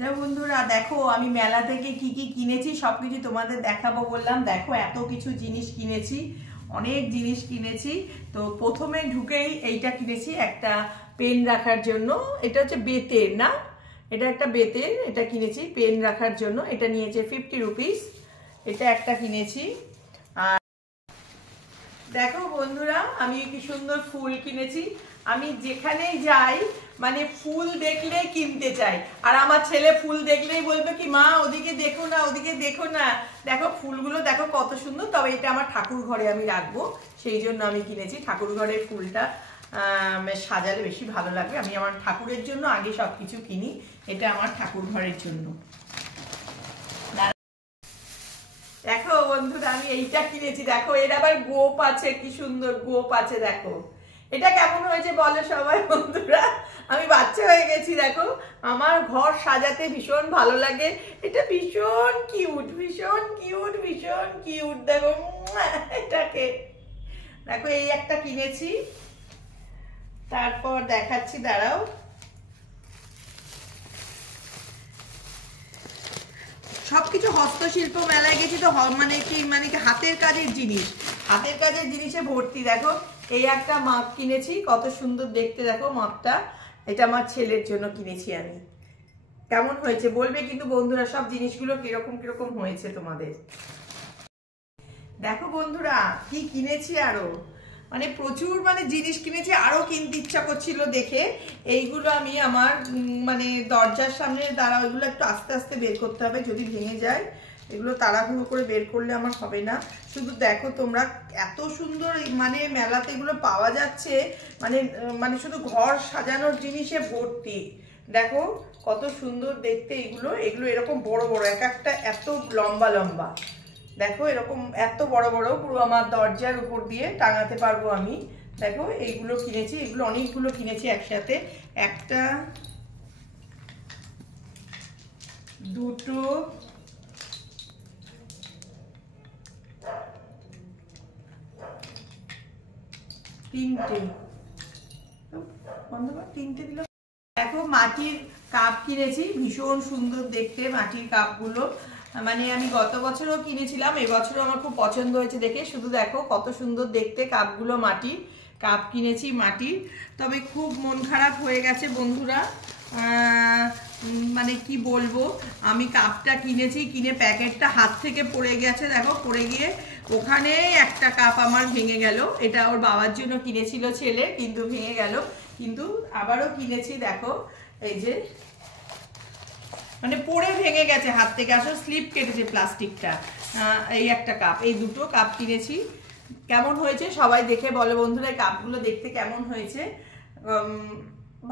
Hello বন্ধুরা, দেখো আমি মেলা থেকে কি কি কিনেছি সবকিছু তোমাদের দেখাবো বললাম। দেখো এত কিছু জিনিস কিনেছি, অনেক জিনিস কিনেছি। তো প্রথমে ঢুকেই এইটা কিনেছি, একটা পেন রাখার জন্য। এটা হচ্ছে বেতের, না এটা একটা বেতের, এটা কিনেছি পেন রাখার জন্য। এটা নিয়েছে 50 রুপিস। এটা একটা কিনেছি। আর দেখো বন্ধুরা, আমি কি সুন্দর ফুল কিনেছি। আমি যেখানেই যাই মানে ফুল দেখলেই কিনতে চাই। আর আমার ছেলে ফুল দেখলেই বলবে কি, মা ওদিকে দেখো না, ওদিকে দেখো না। দেখো ফুলগুলো দেখো কত সুন্দর। তবে এটা আমার ঠাকুর ঘরে আমি রাখবো, সেই জন্য আমি কিনেছি। ঠাকুর ঘরের ফুলটা সাজালে বেশি ভালো লাগবে। আমি আমার ঠাকুরের জন্য আগে সবকিছু কিনি। এটা আমার ঠাকুর ঘরের জন্য। দেখো বন্ধুরা, আমি এইটা কিনেছি। দেখো এর আবার গোপ আছে, কি সুন্দর গোপ আছে। দেখো এটা কেমন হয়েছে বলো সবাই বন্ধুরা। আমি বাচ্চা হয়ে গেছি। দেখো আমার ঘর সাজাতে ভীষণ ভালো লাগে। এটা ভীষণ কিউট, ভীষণ কিউট, ভীষণ কিউট। দেখো এটাকে দেখো, এই একটা কিনেছি। তারপর দেখাচ্ছি, দাঁড়াও। সবকিছু হস্তশিল্প মেলায় গেছি তো, মানে কি হাতের কাজের জিনিস, হাতের কাজের জিনিসে ভর্তি। দেখো এই একটা মাপ কিনেছি, কত সুন্দর দেখতে। দেখো মাপটা, এটা আমার ছেলের জন্য কিনেছি আমি। কেমন হয়েছে বলবে কিন্তু বন্ধুরা, সব জিনিসগুলো কিরকম কিরকম হয়েছে তোমাদের। দেখো বন্ধুরা কি কিনেছি আরো, মানে প্রচুর মানে জিনিস কিনেছি। আরো কিনতে ইচ্ছা করছিল দেখে। এইগুলো আমি আমার মানে দরজার সামনে দাঁড়া, ওইগুলো একটু আস্তে আস্তে বের করতে হবে, যদি ভেঙে যায়। এগুলো তাড়াহুড়ো করে বের করলে আমার হবে না। শুধু দেখো তোমরা এত সুন্দর মানে মেলাতে এগুলো পাওয়া যাচ্ছে, মানে মানে শুধু ঘর সাজানোর জিনিসে ভর্তি। দেখো কত সুন্দর দেখতে এগুলো। এগুলো এরকম বড় বড়, এক একটা এত লম্বা লম্বা। দেখো এরকম এত বড় বড়, পুরো আমার দরজার উপর দিয়ে টাঙাতে পারবো আমি। দেখো এইগুলো কিনেছি, এগুলো অনেকগুলো কিনেছি একসাথে। একটা, দুটো, তিনটে, তিনটে দিল। দেখো মাটির কাপ কিনেছি, ভীষণ সুন্দর দেখতে মাটির কাপগুলো। মানে আমি গত বছরও কিনেছিলাম, এবছরও আমার খুব পছন্দ হয়েছে দেখে। শুধু দেখো কত সুন্দর দেখতে কাপগুলো, মাটির কাপ কিনেছি মাটির। তবে খুব মন খারাপ হয়ে গেছে বন্ধুরা, মানে কি বলবো। আমি কাপটা কিনেছি, কিনে প্যাকেটটা হাত থেকে পড়ে গেছে। দেখো পড়ে গিয়ে ওখানে একটা কাপ আমার ভেঙে গেল। এটা ওর বাবার জন্য কিনেছিল ছেলে, কিন্তু ভেঙে গেল। কিন্তু আবারও কিনেছি। দেখো এই যে মানে পড়ে ভেঙে গেছে হাত থেকে, আসলে স্লিপ কেটেছে প্লাস্টিকটা। এই একটা কাপ, এই দুটো কাপ কিনেছি। কেমন হয়েছে সবাই দেখে বলো বন্ধুরা, এই কাপগুলো দেখতে কেমন হয়েছে।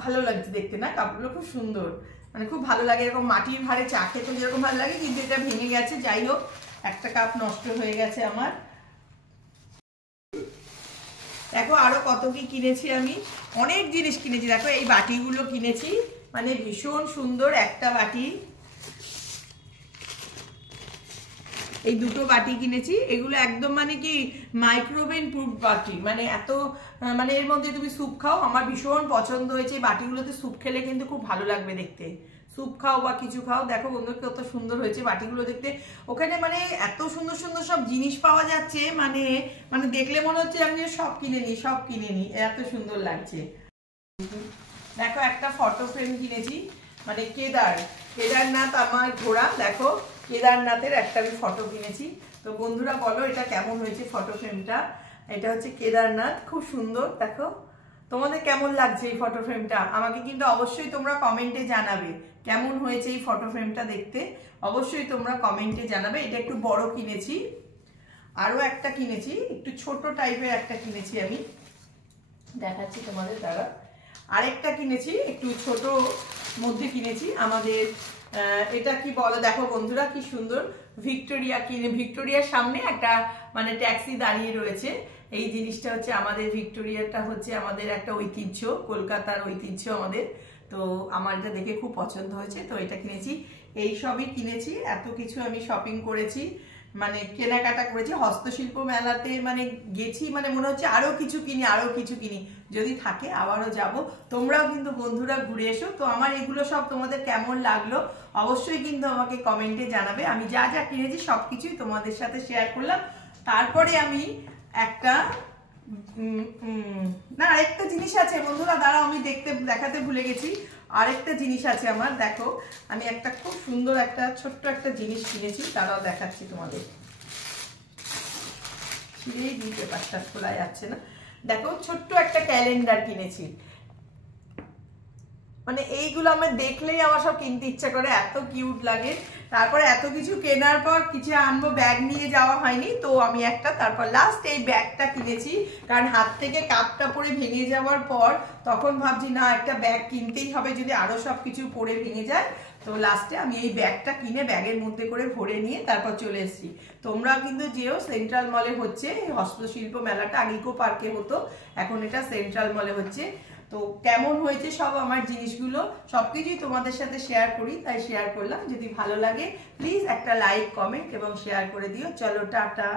ভালো লাগছে দেখতে না, কাপগুলো খুব সুন্দর, মানে খুব ভালো লাগে। এরকম মাটির ভারে চা খেতে যেরকম ভালো লাগে, কিন্তু এটা ভেঙে গেছে। যাই হোক, একটা কাপ নষ্ট হয়ে গেছে আমার। দেখো আরো কত কি কিনেছি আমি, অনেক জিনিস কিনেছি। দেখো এই বাটিগুলো কিনেছি, মানে ভীষণ সুন্দর একটা বাটি। এই দুটো বাটি কিনেছি, এগুলো একদম মানে কি মাইক্রোওয়েভ প্রুফ বাটি। মানে এত মানে এর মধ্যে তুমি স্যুপ খাও, আমার ভীষণ পছন্দ হয়েছে। এই বাটিগুলোতে স্যুপ খেলে কিন্তু খুব ভালো লাগবে দেখতে। স্যুপ খাও বা কিছু খাও। দেখো বন্ধু কত সুন্দর হয়েছে বাটিগুলো দেখতে। ওখানে মানে এত সুন্দর সুন্দর সব জিনিস পাওয়া যাচ্ছে, মানে মানে দেখলে মনে হচ্ছে আমি সব কিনে নিই, সব কিনে নিই, এত সুন্দর লাগছে। দেখো একটা ফটো ফ্রেম কিনেছি, মানে কেদারনাথ আমার ঘোরা। দেখো কেদারনাথের একটা আমি ফটো কিনেছি। তো বন্ধুরা বলো এটা কেমন হয়েছে ফটো ফ্রেমটা। এটা হচ্ছে কেদারনাথ, খুব সুন্দর। দেখো তোমাদের কেমন লাগছে এই ফটো ফ্রেমটা, আমাকে কিন্তু অবশ্যই তোমরা কমেন্টে জানাবে কেমন হয়েছে এই ফটো ফ্রেমটা দেখতে। অবশ্যই তোমরা কমেন্টে জানাবে। এটা একটু বড় কিনেছি। আরো একটা কিনেছি, একটু ছোট টাইপের একটা কিনেছি আমি, দেখাচ্ছি তোমাদের দ্বারা। আরেকটা কিনেছি একটু ছোট মধ্যে কিনেছি আমাদের। এটা কি বলো, দেখো বন্ধুরা কি সুন্দর। ভিক্টোরিয়ার সামনে একটা মানে ট্যাক্সি দাঁড়িয়ে রয়েছে। এই জিনিসটা হচ্ছে আমাদের, ভিক্টোরিয়াটা হচ্ছে আমাদের একটা ঐতিহ্য, কলকাতার ঐতিহ্য আমাদের। তো আমার এটা দেখে খুব পছন্দ হয়েছে, তো এটা কিনেছি। এই সবই কিনেছি, এত কিছু আমি শপিং করেছি। মানে কেনাকাটা করেছি হস্তশিল্প মেলাতে, মানে গেছি, মানে মনে হচ্ছে আরো কিছু কিনি আরো কিছু কিনি, যদি থাকে আবারও যাব। তোমরাও কিন্তু বন্ধুরা ঘুরে এসো। তো আমার এগুলো সব তোমাদের কেমন লাগলো অবশ্যই কিন্তু আমাকে কমেন্টে জানাবে। আমি যা যা কিনেছি সবকিছুই তোমাদের সাথে শেয়ার করলাম। তারপরে আমি একটা না আরেকটা জিনিস আছে বন্ধুরা, দাঁড়াও আমি দেখাতে ভুলে গেছি। আরেকটা জিনিস আছে আমার, দেখো আমি একটা খুব সুন্দর একটা ছোট্ট একটা জিনিস কিনেছি, তারাও দেখাচ্ছি তোমাদের। ছিঁড়েই দিই, পেপারটা খোলা যাচ্ছে না। দেখো ছোট্ট একটা ক্যালেন্ডার কিনেছি, মানে এইগুলো আমার দেখলেই আমার সব কিনতে ইচ্ছা করে, এত কিউট লাগে। তারপরে এত কিছু কেনার পর কিছু আনবো, ব্যাগ নিয়ে যাওয়া হয়নি, তো আমি একটা তারপর লাস্ট এই ব্যাগটা কিনেছি, কারণ হাত থেকে কাপটা পরে ভেঙে যাওয়ার পর তখন ভাবছি না একটা ব্যাগ কিনতেই হবে, যদি আরো সব কিছু পরে ভেঙে যায়। তো লাস্টে আমি এই ব্যাগটা কিনে ব্যাগের মধ্যে করে ভরে নিয়ে তারপর চলে এসেছি। তোমরা কিন্তু যেও, সেন্ট্রাল মলে হচ্ছে হস্তশিল্প মেলাটা, আগে ইকো পার্কে হতো, এখন এটা সেন্ট্রাল মলে হচ্ছে। তো কেমন হয়েছে সব আমার জিনিসগুলো সবকিছুই তোমাদের সাথে শেয়ার করি, তাই শেয়ার করলাম। যদি ভালো লাগে প্লিজ একটা লাইক, কমেন্ট এবং শেয়ার করে দিও। চলো টাটা।